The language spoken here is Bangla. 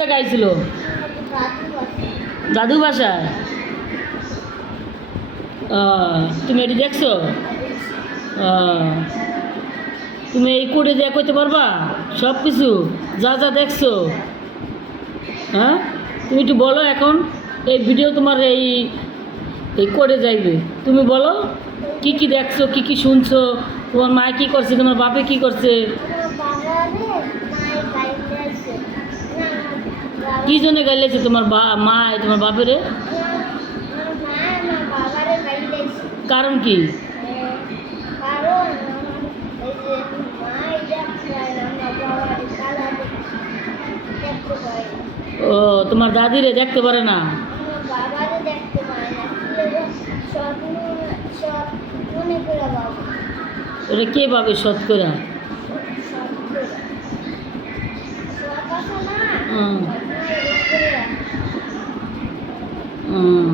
জায়গায় ছিল দাদু বাসায়। তুমি এটি দেখছো? তুমি এই কোডে যা করতে পারবা সব কিছু যা যা দেখছো? হ্যাঁ, তুমি একটু বলো এখন। এই ভিডিও তোমার এই এই কোডে যাইবে। তুমি বলো কি কি দেখছো, কি কি শুনছো, তোমার মা কি করছে, তোমার বাপে কি করছে, কি জন্য গাইলেছে তোমার মা তোমার বাপেরে? কারণ কি? ও, তোমার দাদিরে দেখতে পারে না? এটা কে ভাবে সৎ করে? হুম হুম